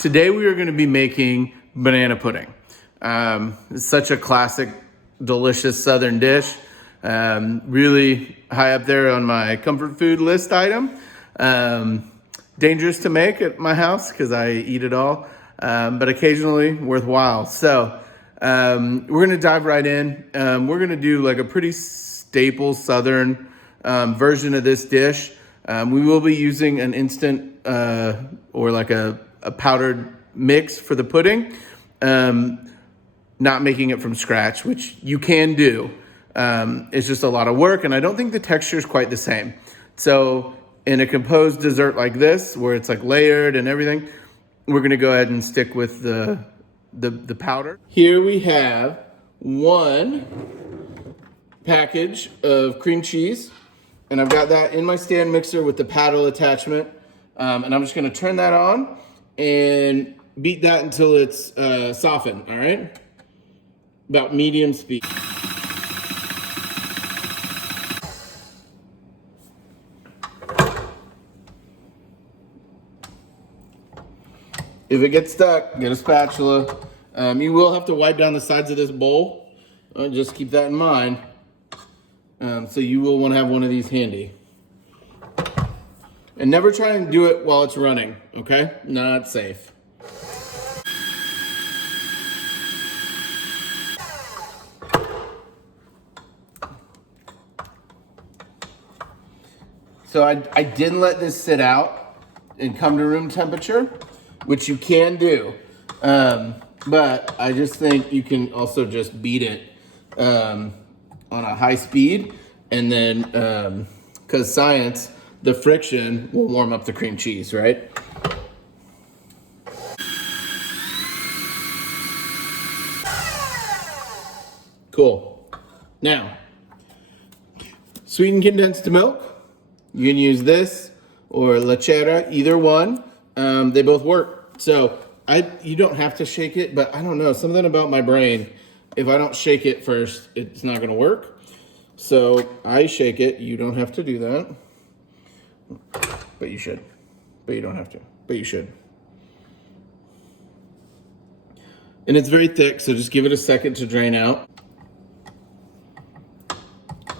Today we are going to be making banana pudding. It's such a classic, delicious Southern dish. Really high up there on my comfort food list item. Dangerous to make at my house because I eat it all, but occasionally worthwhile. So we're going to dive right in. We're going to do like a pretty staple Southern version of this dish. We will be using an instant or like a powdered mix for the pudding, not making it from scratch, which you can do. It's just a lot of work, and I don't think the texture is quite the same. So in a composed dessert like this, where it's like layered and everything, we're gonna go ahead and stick with the powder. Here we have one package of cream cheese, and I've got that in my stand mixer with the paddle attachment. And I'm just gonna turn that on and beat that until it's softened, all right? About medium speed. If it gets stuck, get a spatula. You will have to wipe down the sides of this bowl. Just keep that in mind. So you will want to have one of these handy. And never try and do it while it's running, okay? Not safe. So I didn't let this sit out and come to room temperature, which you can do. But I just think you can also just beat it on a high speed, and then, because science, the friction will warm up the cream cheese, right? Cool. Now, sweetened condensed milk. You can use this or lechera, either one. They both work. So you don't have to shake it, but I don't know, something about my brain, if I don't shake it first, it's not gonna work. So I shake it. You don't have to do that. But you should. But you don't have to. But you should. And it's very thick, so just give it a second to drain out.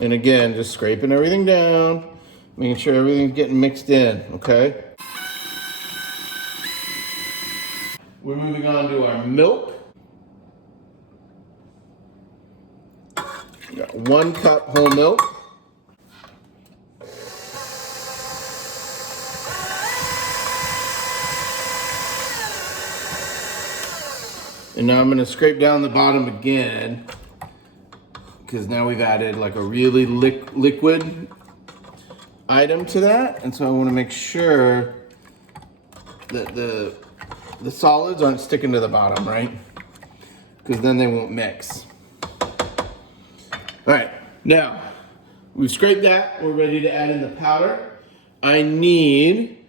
And again, just scraping everything down, making sure everything's getting mixed in, okay? We're moving on to our milk. We got 1 cup whole milk. And now I'm gonna scrape down the bottom again, because now we've added like a really liquid item to that. And so I wanna make sure that the solids aren't sticking to the bottom, right? Because then they won't mix. All right, now we've scraped that. We're ready to add in the powder. I need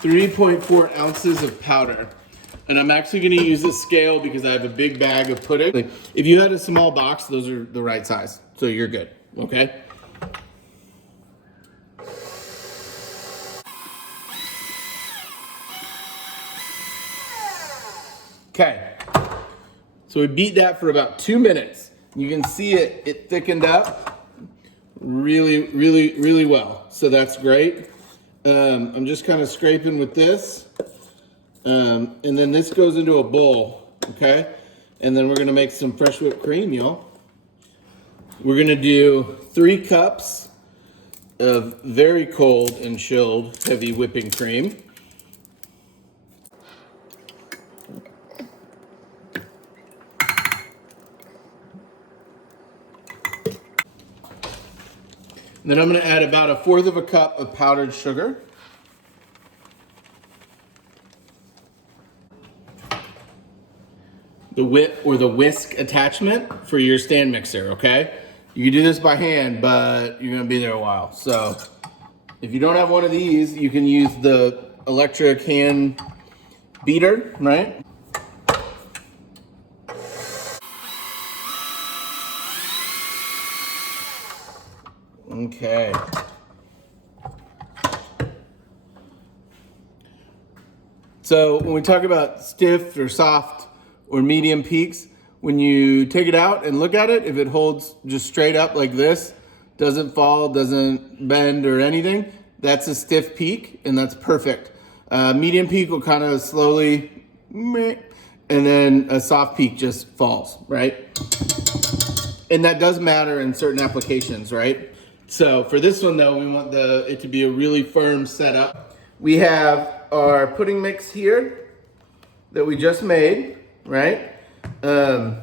3.4 ounces of powder. And I'm actually gonna use a scale because I have a big bag of pudding. If you had a small box, those are the right size. So you're good, okay? Okay, so we beat that for about 2 minutes. You can see it thickened up really, really, really well. So that's great. I'm just kind of scraping with this. And then this goes into a bowl, okay? And then we're gonna make some fresh whipped cream, y'all. We're gonna do 3 cups of very cold and chilled heavy whipping cream. And then I'm gonna add about 1/4 cup of powdered sugar. The whip or the whisk attachment for your stand mixer, okay? You can do this by hand, but you're gonna be there a while. So if you don't have one of these, you can use the electric hand beater, right? Okay. So when we talk about stiff or soft or medium peaks, when you take it out and look at it, if it holds just straight up like this, doesn't fall, doesn't bend or anything, that's a stiff peak and that's perfect. Medium peak will kind of slowly meh, and then a soft peak just falls, right? And that does matter in certain applications, right? So for this one though, we want it to be a really firm setup. We have our pudding mix here that we just made, right? And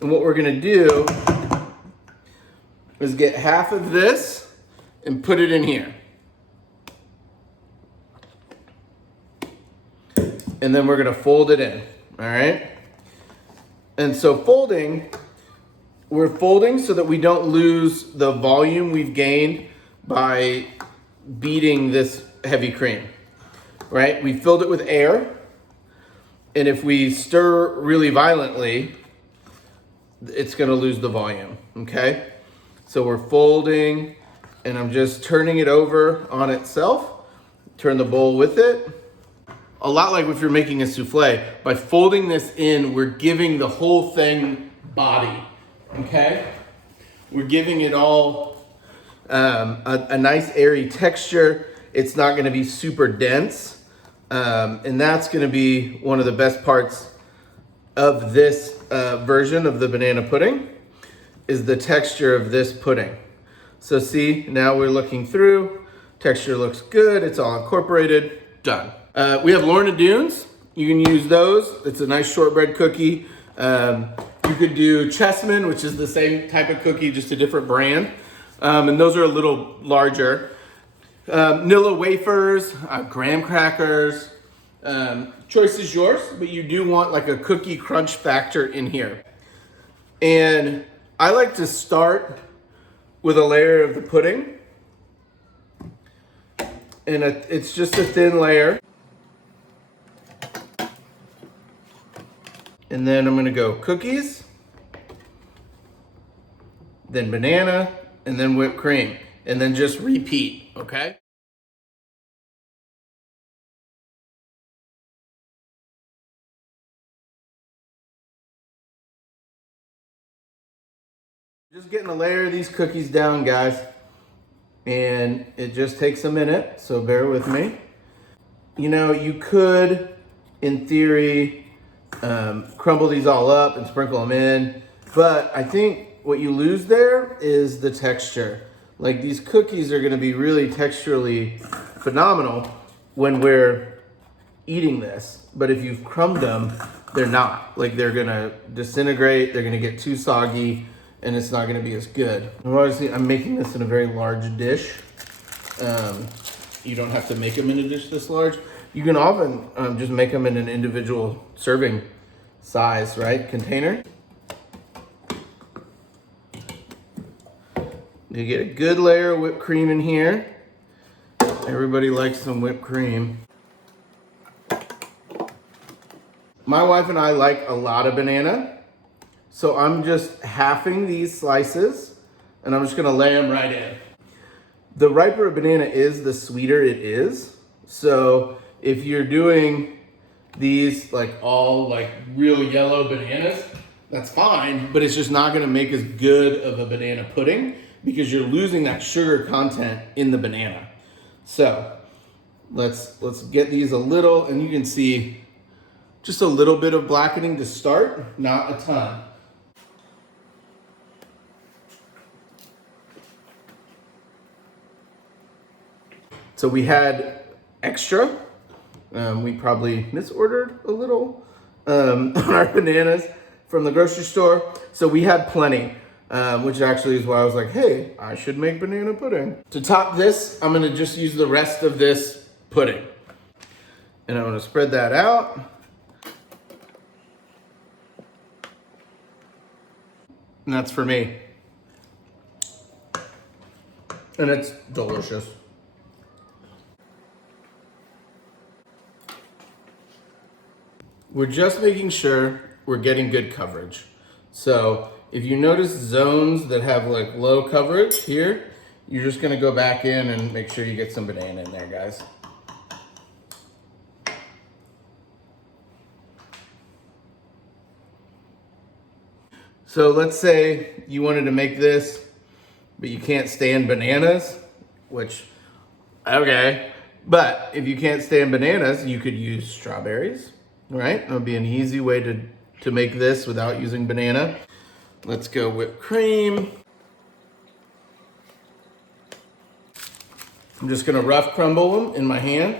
what we're gonna do is get half of this and put it in here. And then we're gonna fold it in, all right? And so we're folding so that we don't lose the volume we've gained by beating this heavy cream, right? We filled it with air, and if we stir really violently, it's gonna lose the volume, okay? So we're folding, and I'm just turning it over on itself. Turn the bowl with it. A lot like if you're making a souffle, by folding this in, we're giving the whole thing body, okay? We're giving it all a nice airy texture. It's not gonna be super dense. And that's gonna be one of the best parts of this version of the banana pudding, is the texture of this pudding. So see, now we're looking through, texture looks good, it's all incorporated, done. We have Lorna Doones. You can use those. It's a nice shortbread cookie. You could do Chessman, which is the same type of cookie, just a different brand. And those are a little larger. Nilla wafers, graham crackers. Choice is yours, but you do want like a cookie crunch factor in here. And I like to start with a layer of the pudding. And it's just a thin layer. And then I'm gonna go cookies, then banana, and then whipped cream. And then just repeat, okay? Just getting a layer of these cookies down, guys. And it just takes a minute, so bear with me. You know, you could, in theory, crumble these all up and sprinkle them in, but I think what you lose there is the texture. Like, these cookies are gonna be really texturally phenomenal when we're eating this, but if you've crumbed them, they're not. Like, they're gonna disintegrate, they're gonna get too soggy, and it's not gonna be as good. And obviously, I'm making this in a very large dish. You don't have to make them in a dish this large. You can often just make them in an individual serving size, right? Container. You get a good layer of whipped cream in here. Everybody likes some whipped cream. My wife and I like a lot of banana, so I'm just halving these slices and I'm just gonna lay them right in. The riper a banana is, the sweeter it is. So if you're doing these like all like real yellow bananas, that's fine, but it's just not gonna make as good of a banana pudding because you're losing that sugar content in the banana. So let's get these a little, and you can see just a little bit of blackening to start, not a ton. So we had extra. We probably misordered a little on our bananas from the grocery store. So we had plenty, which actually is why I was like, hey, I should make banana pudding. To top this, I'm gonna just use the rest of this pudding. And I'm gonna spread that out. And that's for me. And it's delicious. We're just making sure we're getting good coverage. So if you notice zones that have like low coverage here, you're just gonna go back in and make sure you get some banana in there, guys. So let's say you wanted to make this, but you can't stand bananas, which, okay. But if you can't stand bananas, you could use strawberries, right? That would be an easy way to make this without using banana. Let's go whipped cream. I'm just gonna rough crumble them in my hand.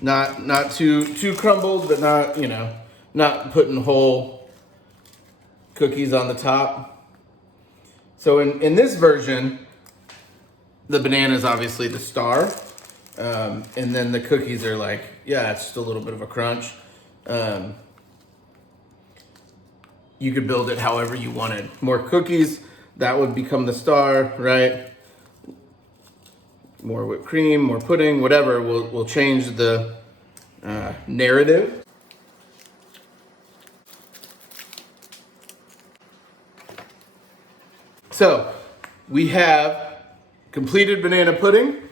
Not too crumbled, but not, you know, not putting whole cookies on the top. So in this version, the banana is obviously the star. And then the cookies are like, yeah, it's just a little bit of a crunch. You could build it however you wanted. More cookies, that would become the star, right? More whipped cream, more pudding, whatever will change the narrative. So we have completed banana pudding.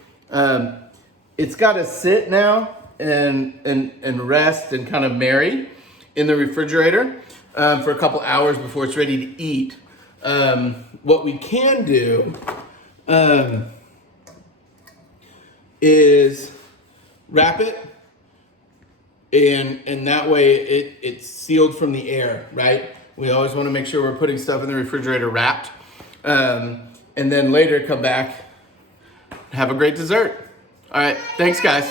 It's got to sit now and rest and kind of marry in the refrigerator for a couple hours before it's ready to eat. What we can do is wrap it, and that way it's sealed from the air, right? We always want to make sure we're putting stuff in the refrigerator wrapped, and then later come back and have a great dessert. All right, thanks guys.